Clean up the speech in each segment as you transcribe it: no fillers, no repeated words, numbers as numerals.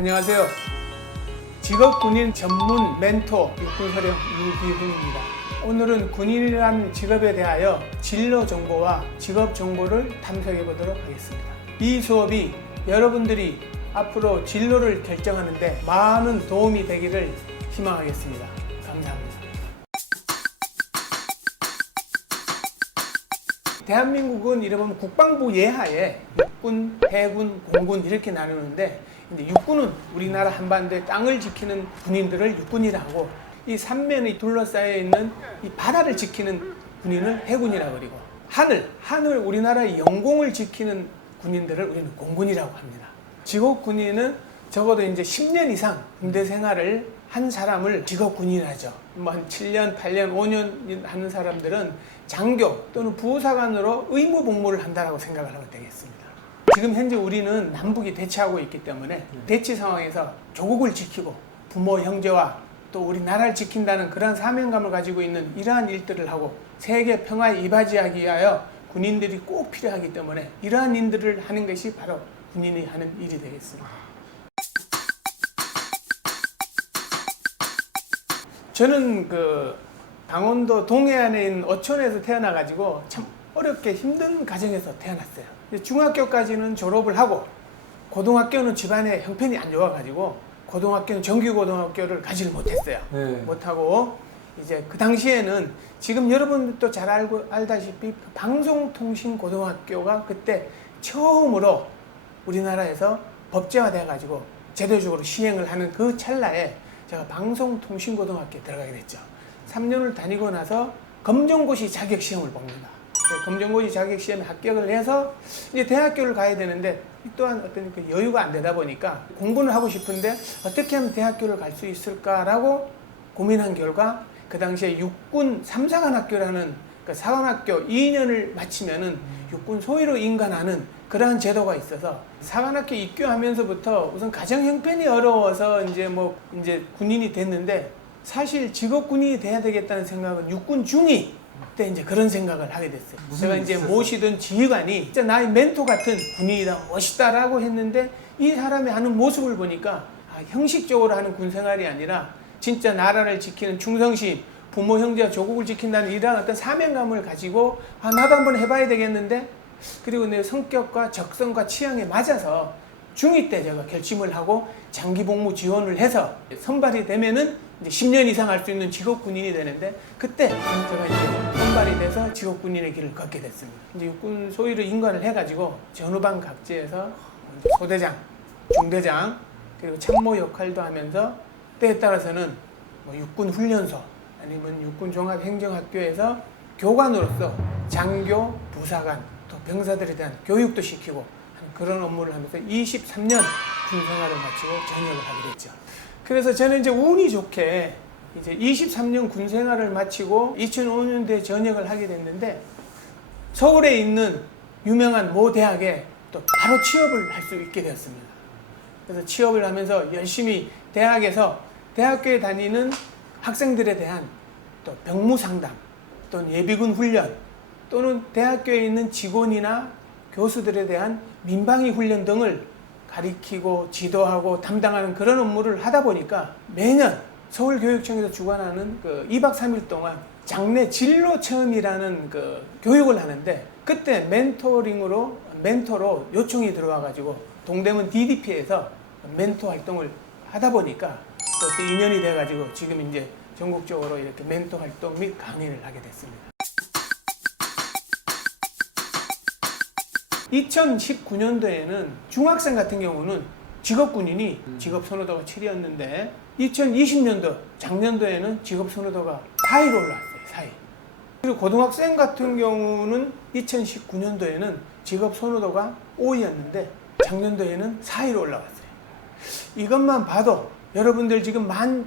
안녕하세요. 직업군인 전문 멘토 육군사령 유기훈입니다. 오늘은 군인이라는 직업에 대하여 진로 정보와 직업 정보를 탐색해 보도록 하겠습니다. 이 수업이 여러분들이 앞으로 진로를 결정하는데 많은 도움이 되기를 희망하겠습니다. 감사합니다. 대한민국은 이러면 국방부 예하에 육군, 해군, 공군 이렇게 나누는데 이제 육군은 우리나라 한반도의 땅을 지키는 군인들을 육군이라 하고 이 삼면이 둘러싸여 있는 이 바다를 지키는 군인을 해군이라 그리고 하늘 우리나라의 영공을 지키는 군인들을 우리는 공군이라고 합니다. 직업군인은 적어도 이제 10년 이상 군대 생활을 한 사람을 직업군인이라죠. 뭐 한 7년, 8년, 5년 하는 사람들은 장교 또는 부사관으로 의무 복무를 한다고 생각을 하면 되겠습니다. 지금 현재 우리는 남북이 대치하고 있기 때문에 대치 상황에서 조국을 지키고 부모, 형제와 또 우리 나라를 지킨다는 그런 사명감을 가지고 있는 이러한 일들을 하고 세계 평화에 이바지하기 위하여 군인들이 꼭 필요하기 때문에 이러한 일들을 하는 것이 바로 군인이 하는 일이 되겠습니다. 저는 강원도 동해안에 있는 어촌에서 태어나가지고 참 어렵게 힘든 가정에서 태어났어요. 중학교까지는 졸업을 하고 고등학교는 집안에 형편이 안 좋아가지고 고등학교는 정규고등학교를 가지를 못했어요. 못하고 이제 그 당시에는 지금 여러분들도 잘 알다시피 방송통신고등학교가 그때 처음으로 우리나라에서 법제화돼가지고 제도적으로 시행을 하는 그 찰나에 제가 방송통신고등학교에 들어가게 됐죠. 3년을 다니고 나서 검정고시 자격시험을 봅니다. 검정고시 자격시험에 합격을 해서 이제 대학교를 가야 되는데 또한 어떤 여유가 안 되다 보니까 공부는 하고 싶은데 어떻게 하면 대학교를 갈 수 있을까라고 고민한 결과 그 당시에 육군 3사관학교라는 그 사관학교 2년을 마치면은 육군 소위로 인관하는 그러한 제도가 있어서 사관학교 입교하면서부터 우선 가정 형편이 어려워서 이제 군인이 됐는데 사실 직업군인이 돼야 되겠다는 생각은 육군 중위 때 이제 그런 생각을 하게 됐어요. 제가 이제 모시던 지휘관이 진짜 나의 멘토 같은 군인이다, 멋있다라고 했는데 이 사람이 하는 모습을 보니까 형식적으로 하는 군 생활이 아니라 진짜 나라를 지키는 충성심, 부모, 형제와 조국을 지킨다는 이러한 어떤 사명감을 가지고 나도 한번 해봐야 되겠는데 그리고 내 성격과 적성과 취향에 맞아서 중2 때 제가 결심을 하고 장기 복무 지원을 해서 선발이 되면은 이제 10년 이상 할 수 있는 직업군인이 되는데 그때 제가 이제 선발이 돼서 직업군인의 길을 걷게 됐습니다. 이제 육군 소위로 인관을 해가지고 전후방 각지에서 소대장, 중대장 그리고 참모 역할도 하면서 때에 따라서는 육군 훈련소 아니면 육군 종합행정학교에서 교관으로서 장교, 부사관 또 병사들에 대한 교육도 시키고 그런 업무를 하면서 23년 군 생활을 마치고 전역을 하게 됐죠. 그래서 저는 이제 운이 좋게 이제 23년 군 생활을 마치고 2005년도에 전역을 하게 됐는데 서울에 있는 유명한 모 대학에 또 바로 취업을 할 수 있게 되었습니다. 그래서 취업을 하면서 열심히 대학에서 대학교에 다니는 학생들에 대한 또 병무 상담, 또는 예비군 훈련, 또는 대학교에 있는 직원이나 교수들에 대한 민방위 훈련 등을 가리키고 지도하고 담당하는 그런 업무를 하다 보니까 매년 서울교육청에서 주관하는 2박 3일 동안 장래 진로 체험이라는 교육을 하는데 그때 멘토로 요청이 들어와가지고 동대문 DDP에서 멘토 활동을 하다 보니까 또 인연이 돼가지고 지금 이제 전국적으로 이렇게 멘토 활동 및 강의를 하게 됐습니다. 2019년도에는 중학생 같은 경우는 직업군인이 직업선호도가 7이었는데 2020년도 작년도에는 직업선호도가 4위로 올라왔어요. 4위. 그리고 고등학생 같은 경우는 2019년도에는 직업선호도가 5위였는데 작년도에는 4위로 올라왔어요. 이것만 봐도 여러분들 지금 한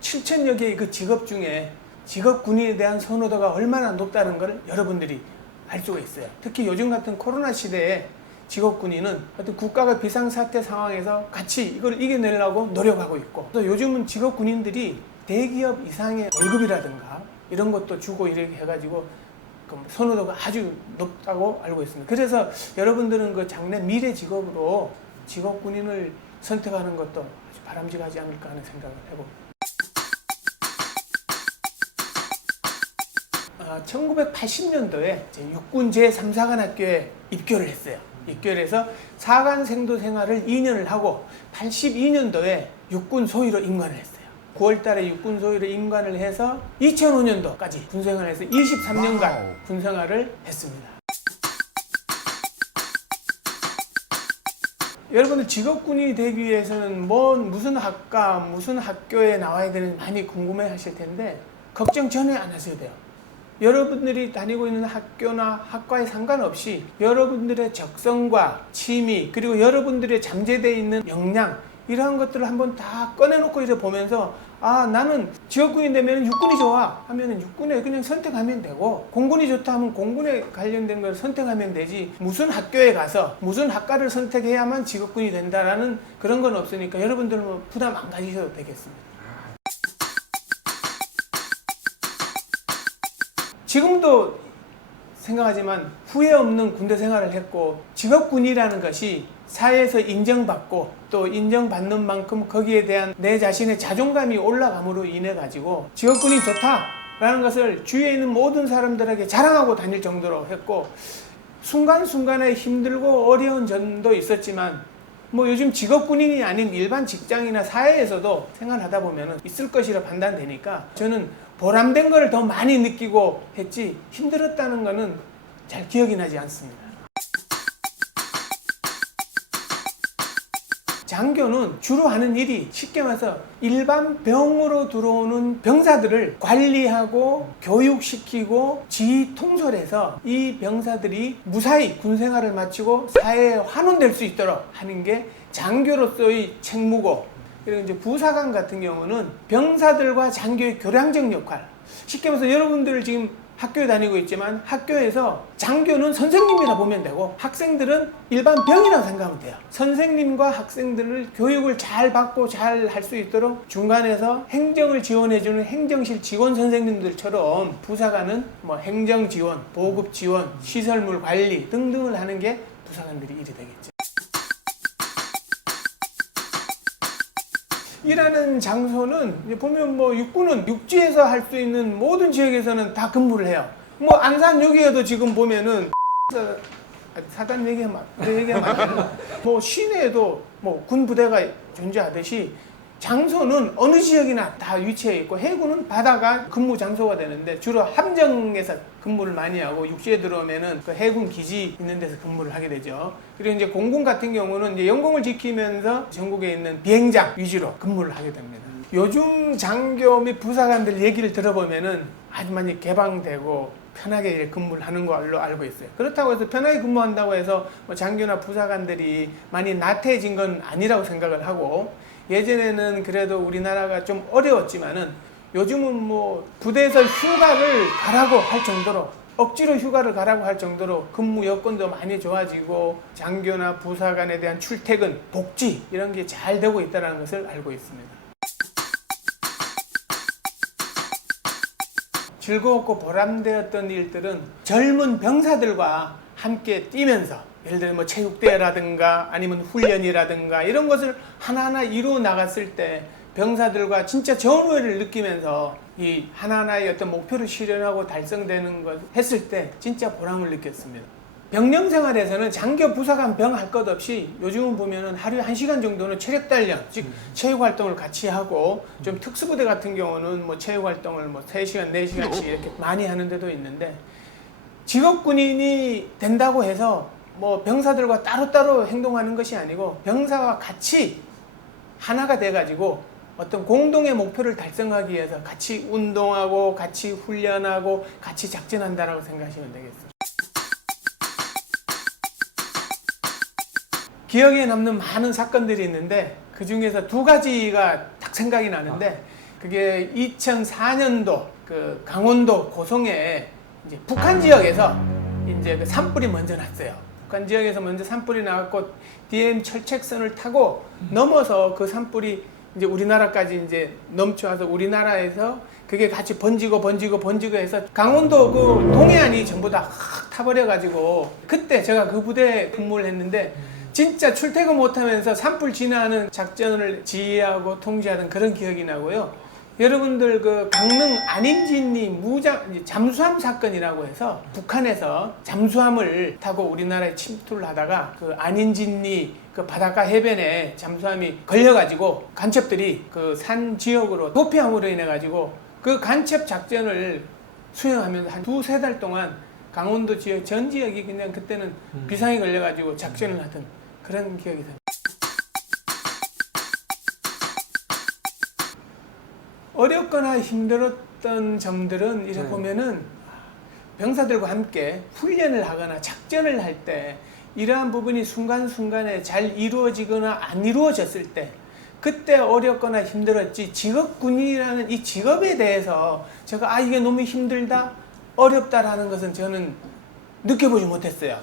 7천여 개의 그 직업 중에 직업군인에 대한 선호도가 얼마나 높다는 걸 여러분들이 알 수가 있어요. 특히 요즘 같은 코로나 시대에 직업군인은 어떤 국가가 비상사태 상황에서 같이 이걸 이겨내려고 노력하고 있고 또 요즘은 직업군인들이 대기업 이상의 월급이라든가 이런 것도 주고 이렇게 해가지고 선호도가 아주 높다고 알고 있습니다. 그래서 여러분들은 장래 미래 직업으로 직업군인을 선택하는 것도 아주 바람직하지 않을까 하는 생각을 해봅니다. 1980년도에 육군 제3사관학교에 입교를 했어요. 입교를 해서 사관생도 생활을 2년을 하고 82년도에 육군 소위로 임관을 했어요. 9월 달에 육군 소위로 임관을 해서 2005년도까지 군생활을 해서 23년간 군생활을 했습니다. 여러분들 직업군인이 되기 위해서는 무슨 학과, 무슨 학교에 나와야 되는지 많이 궁금해 하실 텐데 걱정 전혀 안 하셔도 돼요. 여러분들이 다니고 있는 학교나 학과에 상관없이 여러분들의 적성과 취미 그리고 여러분들의 잠재되어 있는 역량 이러한 것들을 한번 다 꺼내놓고 이제 보면서 나는 직업군이 되면 육군이 좋아 하면 육군에 그냥 선택하면 되고 공군이 좋다 하면 공군에 관련된 걸 선택하면 되지 무슨 학교에 가서 무슨 학과를 선택해야만 직업군이 된다라는 그런 건 없으니까 여러분들 부담 안 가지셔도 되겠습니다. 지금도 생각하지만 후회 없는 군대 생활을 했고 직업군이라는 것이 사회에서 인정받고 또 인정받는 만큼 거기에 대한 내 자신의 자존감이 올라감으로 인해 가지고 직업군이 좋다라는 것을 주위에 있는 모든 사람들에게 자랑하고 다닐 정도로 했고 순간순간에 힘들고 어려운 점도 있었지만 요즘 직업군인이 아닌 일반 직장이나 사회에서도 생활하다 보면 있을 것이라 판단되니까 저는 보람된 걸 더 많이 느끼고 했지 힘들었다는 거는 잘 기억이 나지 않습니다. 장교는 주로 하는 일이 쉽게 말해서 일반 병으로 들어오는 병사들을 관리하고 교육시키고 지휘 통솔해서 이 병사들이 무사히 군생활을 마치고 사회에 환원될 수 있도록 하는 게 장교로서의 책무고 그리고 이제 부사관 같은 경우는 병사들과 장교의 교량적 역할 쉽게 말해서 여러분들 지금 학교에 다니고 있지만 학교에서 장교는 선생님이라 보면 되고 학생들은 일반 병이라고 생각하면 돼요. 선생님과 학생들을 교육을 잘 받고 잘 할 수 있도록 중간에서 행정을 지원해주는 행정실 직원 선생님들처럼 부사관은 행정 지원, 보급 지원, 시설물 관리 등등을 하는 게 부사관들이 일이 되겠죠. 일하는 장소는 보면 육군은 육지에서 할 수 있는 모든 지역에서는 다 근무를 해요. 안산역에도 지금 보면은 사단 얘기하면 안 돼요. 시내에도 군 부대가 존재하듯이 장소는 어느 지역이나 다 위치해 있고 해군은 바다가 근무 장소가 되는데 주로 함정에서 근무를 많이 하고 육지에 들어오면은 그 해군 기지 있는 데서 근무를 하게 되죠. 그리고 이제 공군 같은 경우는 이제 영공을 지키면서 전국에 있는 비행장 위주로 근무를 하게 됩니다. 요즘 장교 및 부사관들 얘기를 들어보면은 아주 많이 개방되고 편하게 근무를 하는 걸로 알고 있어요. 그렇다고 해서 편하게 근무한다고 해서 장교나 부사관들이 많이 나태해진 건 아니라고 생각을 하고 예전에는 그래도 우리나라가 좀 어려웠지만은 요즘은 부대에서 휴가를 가라고 할 정도로 억지로 휴가를 가라고 할 정도로 근무 여건도 많이 좋아지고 장교나 부사관에 대한 출퇴근, 복지 이런 게 잘 되고 있다는 것을 알고 있습니다. 즐거웠고 보람되었던 일들은 젊은 병사들과 함께 뛰면서 예를 들면 체육대회라든가 아니면 훈련이라든가 이런 것을 하나하나 이루어 나갔을 때 병사들과 진짜 정의를 느끼면서 이 하나하나의 어떤 목표를 실현하고 달성되는 것 했을 때 진짜 보람을 느꼈습니다. 병영 생활에서는 장교, 부사관, 병 할 것 없이 요즘은 보면은 하루에 1시간 정도는 체력 단련, 즉 체육 활동을 같이 하고 좀 특수부대 같은 경우는 체육 활동을 3시간, 4시간씩 이렇게 많이 하는 데도 있는데 직업군인이 된다고 해서 병사들과 따로따로 행동하는 것이 아니고 병사와 같이 하나가 돼가지고 어떤 공동의 목표를 달성하기 위해서 같이 운동하고 같이 훈련하고 같이 작전한다라고 생각하시면 되겠습니다. 기억에 남는 많은 사건들이 있는데 그 중에서 2가지가 딱 생각이 나는데 그게 2004년도 그 강원도 고성에 이제 북한 지역에서 이제 그 산불이 먼저 났어요. 북한 지역에서 먼저 산불이 나왔고 DM 철책선을 타고 넘어서 그 산불이 이제 우리나라까지 이제 넘쳐와서 우리나라에서 그게 같이 번지고 해서 강원도 그 동해안이 전부 다 타버려 가지고 그때 제가 그 부대에 근무를 했는데 진짜 출퇴근 못하면서 산불 진화하는 작전을 지휘하고 통제하던 그런 기억이 나고요. 여러분들 그 강릉 안인진리 잠수함 사건이라고 해서 북한에서 잠수함을 타고 우리나라에 침투를 하다가 그 안인진리 그 바닷가 해변에 잠수함이 걸려가지고 간첩들이 그 산 지역으로 도피함으로 인해 가지고 그 간첩 작전을 수행하면서 한 2-3달 동안 강원도 지역 전 지역이 그냥 그때는 비상이 걸려가지고 작전을 하던 그런 기억이 납니다. 어렵거나 힘들었던 점들은 이렇게 네. 보면은 병사들과 함께 훈련을 하거나 작전을 할 때 이러한 부분이 순간순간에 잘 이루어지거나 안 이루어졌을 때 그때 어렵거나 힘들었지, 직업군인이라는 이 직업에 대해서 제가 이게 너무 힘들다 어렵다라는 것은 저는 느껴보지 못했어요.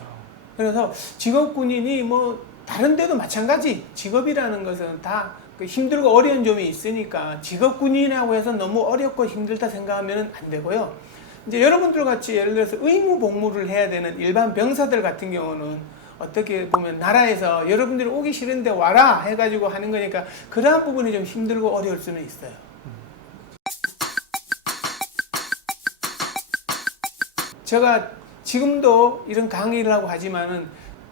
그래서 직업군인이 뭐 다른 데도 마찬가지, 직업이라는 것은 다 힘들고 어려운 점이 있으니까 직업군인이라고 해서 너무 어렵고 힘들다 생각하면 안 되고요. 이제 여러분들 같이 예를 들어서 의무 복무를 해야 되는 일반 병사들 같은 경우는 어떻게 보면 나라에서 여러분들이 오기 싫은데 와라 해가지고 하는 거니까 그러한 부분이 좀 힘들고 어려울 수는 있어요. 제가 지금도 이런 강의를 하고 하지만은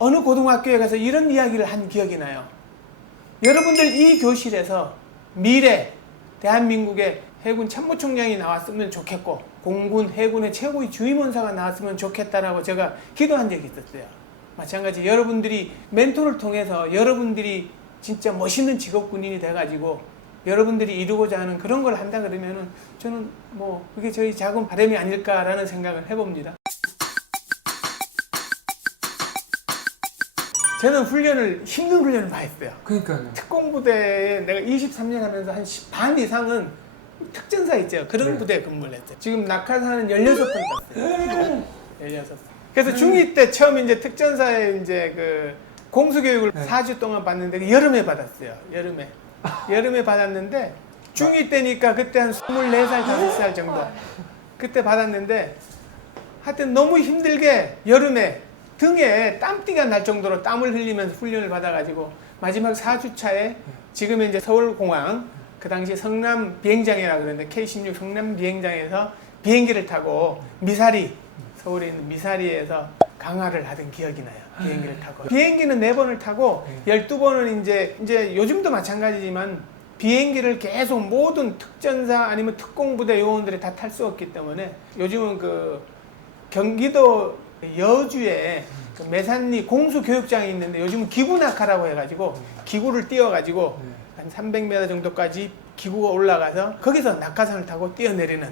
어느 고등학교에 가서 이런 이야기를 한 기억이 나요. 여러분들 이 교실에서 미래 대한민국의 해군 참모총장이 나왔으면 좋겠고 공군, 해군의 최고의 주임원사가 나왔으면 좋겠다라고 제가 기도한 적이 있었어요. 마찬가지 여러분들이 멘토를 통해서 여러분들이 진짜 멋있는 직업군인이 돼가지고 여러분들이 이루고자 하는 그런 걸 한다 그러면은 저는 뭐 그게 저희 작은 바람이 아닐까라는 생각을 해봅니다. 저는 힘든 훈련을 많이 했어요. 그러니까요. 특공부대에 내가 23년 하면서 한 반 이상은 특전사 있죠. 그런 네. 부대에 근무를 했죠. 지금 낙하산은 16번 땄어요. 16번. 그래서 중2 때 처음 이제 특전사에 이제 그 공수교육을 4주 동안 받는데 여름에 받았어요. 여름에 받았는데 중2 때니까 그때 한 24살, 5살 정도. 그때 받았는데 하여튼 너무 힘들게 여름에 등에 땀띠가 날 정도로 땀을 흘리면서 훈련을 받아가지고 마지막 4주차에 지금 이제 서울공항 그 당시 성남 비행장이라고 그러는데 K-16 성남 비행장에서 비행기를 타고 서울에 있는 미사리에서 강화를 하던 기억이 나요. 비행기를 타고. 비행기는 4번을 타고 12번은 이제 요즘도 마찬가지지만 비행기를 계속 모든 특전사 아니면 특공부대 요원들이 다 탈 수 없기 때문에 요즘은 그 경기도 여주에 그 매산리 공수교육장이 있는데 요즘은 기구낙하라고 해가지고 기구를 띄워가지고 한 300m 정도까지 기구가 올라가서 거기서 낙하산을 타고 뛰어내리는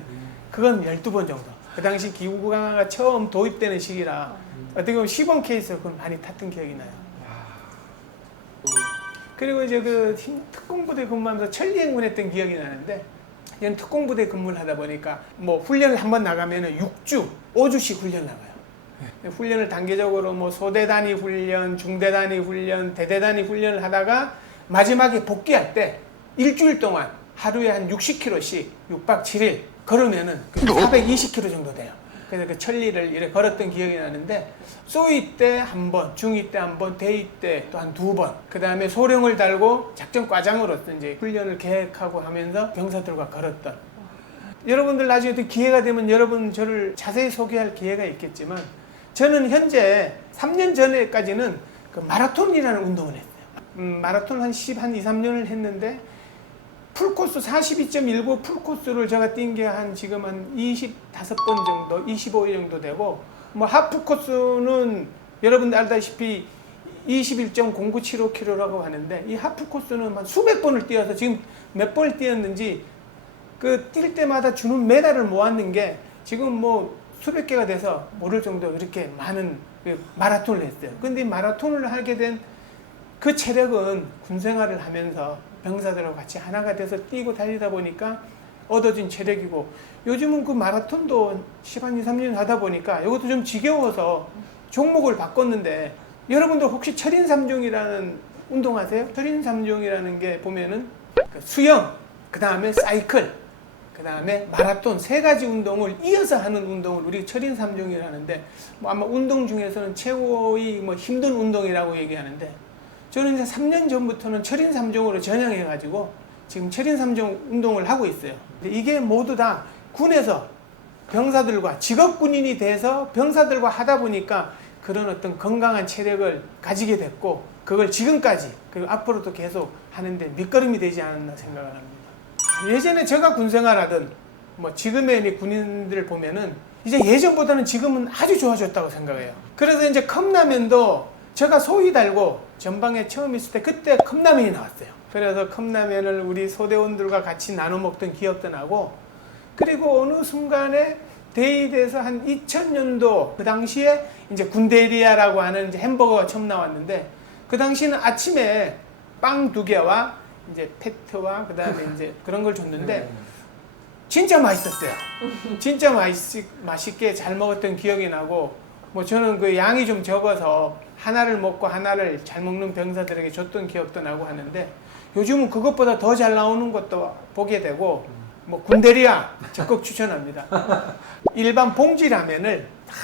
그건 12번 정도. 그 당시 기구가 처음 도입되는 시기라 어떻게 보면 시범 케이스로 그걸 많이 탔던 기억이 나요. 그리고 이제 그 특공부대 근무하면서 천리행군했던 기억이 나는데 이런 특공부대 근무를 하다 보니까 뭐 훈련을 한번 나가면은 6주, 5주씩 훈련 나가요. 훈련을 단계적으로 뭐 소대 단위 훈련, 중대 단위 훈련, 대대 단위 훈련을 하다가 마지막에 복귀할 때 일주일 동안 하루에 한 60km씩 6박 7일 걸으면은 420km 정도 돼요. 그래서 그 천리를 이렇게 걸었던 기억이 나는데 소위 때 한 번, 중위 때 한 번, 대위 때 또 한 2번, 그 다음에 소령을 달고 작전과장으로서 이제 훈련을 계획하고 하면서 병사들과 걸었던. 여러분들 나중에 또 기회가 되면 여러분 저를 자세히 소개할 기회가 있겠지만 저는 현재 3년 전에까지는 그 마라톤이라는 운동을 했어요. 마라톤 한 2, 3년을 했는데 풀코스 42.19 풀코스를 제가 뛴 게 지금 한 25번 정도, 25일 정도 되고 뭐 하프 코스는 여러분들 알다시피 21.0975km라고 하는데 이 하프 코스는 한 수백 번을 뛰어서 지금 몇 번을 뛰었는지 그 뛸 때마다 주는 메달을 모았는 게 지금 뭐 수백 개가 돼서 모를 정도로 이렇게 많은 마라톤을 했어요. 근데 이 마라톤을 하게 된 그 체력은 군 생활을 하면서 병사들하고 같이 하나가 돼서 뛰고 달리다 보니까 얻어진 체력이고 요즘은 그 마라톤도 2, 3년 하다 보니까 이것도 좀 지겨워서 종목을 바꿨는데 여러분들 혹시 철인삼종이라는 운동 아세요? 철인삼종이라는 게 보면은 수영, 그 다음에 사이클, 그 다음에 마라톤 3가지 운동을 이어서 하는 운동을 우리 철인삼종이라는데 뭐 아마 운동 중에서는 최고의 뭐 힘든 운동이라고 얘기하는데 저는 이제 3년 전부터는 철인 3종으로 전향해가지고 지금 철인 3종 운동을 하고 있어요. 근데 이게 모두 다 군에서 병사들과 직업 군인이 돼서 병사들과 하다 보니까 그런 어떤 건강한 체력을 가지게 됐고, 그걸 지금까지 그리고 앞으로도 계속 하는데 밑거름이 되지 않았나 생각을 합니다. 예전에 제가 군생활하던 뭐 지금의 군인들 보면은 이제 예전보다는 지금은 아주 좋아졌다고 생각해요. 그래서 이제 컵라면도 제가 소위 달고 전방에 처음 있을 때 그때 컵라면이 나왔어요. 그래서 컵라면을 우리 소대원들과 같이 나눠 먹던 기억도 나고, 그리고 어느 순간에 대입돼서 한 2000년도 그 당시에 이제 군대리아라고 하는 이제 햄버거가 처음 나왔는데, 그 당시는 아침에 빵 2개와 이제 페트와 그다음에 이제 그런 걸 줬는데 진짜 맛있었대요. 진짜 맛있게 잘 먹었던 기억이 나고, 뭐 저는 그 양이 좀 적어서 하나를 먹고 하나를 잘 먹는 병사들에게 줬던 기억도 나고 하는데, 요즘은 그것보다 더 잘 나오는 것도 보게 되고, 뭐 군대리아 적극 추천합니다. 일반 봉지 라면을 다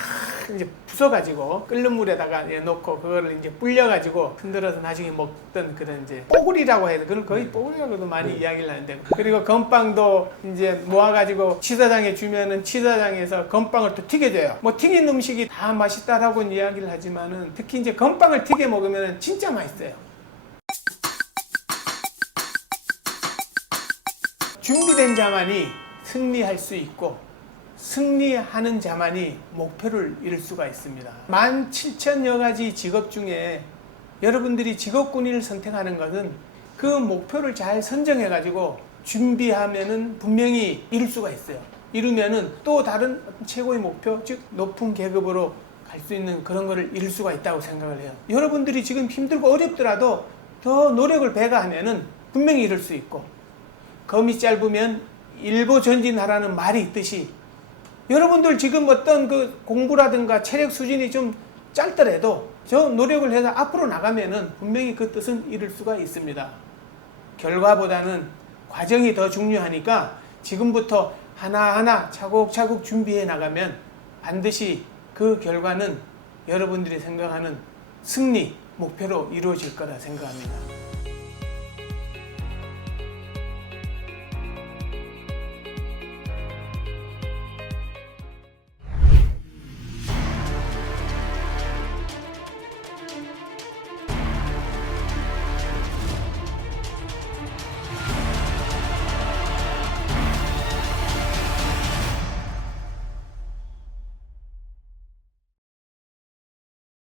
이제 부숴가지고 끓는 물에다가 넣고 그거를 이제 불려가지고 흔들어서 나중에 먹던 그런 이제 뽀글이라고 해서 그걸 거의 뽀글이라고도 많이 이야기를 하는데, 그리고 건빵도 이제 모아가지고 치사장에 주면은 치사장에서 건빵을 또 튀겨줘요. 뭐 튀긴 음식이 다 맛있다라고는 이야기를 하지만은 특히 이제 건빵을 튀겨 먹으면 진짜 맛있어요. 준비된 자만이 승리할 수 있고, 승리하는 자만이 목표를 이룰 수가 있습니다. 17,000여 가지 직업 중에 여러분들이 직업군인을 선택하는 것은 그 목표를 잘 선정해 가지고 준비하면은 분명히 이룰 수가 있어요. 이루면은 또 다른 최고의 목표, 즉 높은 계급으로 갈 수 있는 그런 거를 이룰 수가 있다고 생각을 해요. 여러분들이 지금 힘들고 어렵더라도 더 노력을 배가하면은 분명히 이룰 수 있고, 검이 짧으면 일보 전진하라는 말이 있듯이, 여러분들 지금 어떤 그 공부라든가 체력 수준이 좀 짧더라도 저 노력을 해서 앞으로 나가면은 분명히 그 뜻은 이룰 수가 있습니다. 결과보다는 과정이 더 중요하니까 지금부터 하나하나 차곡차곡 준비해 나가면 반드시 그 결과는 여러분들이 생각하는 승리 목표로 이루어질 거라 생각합니다.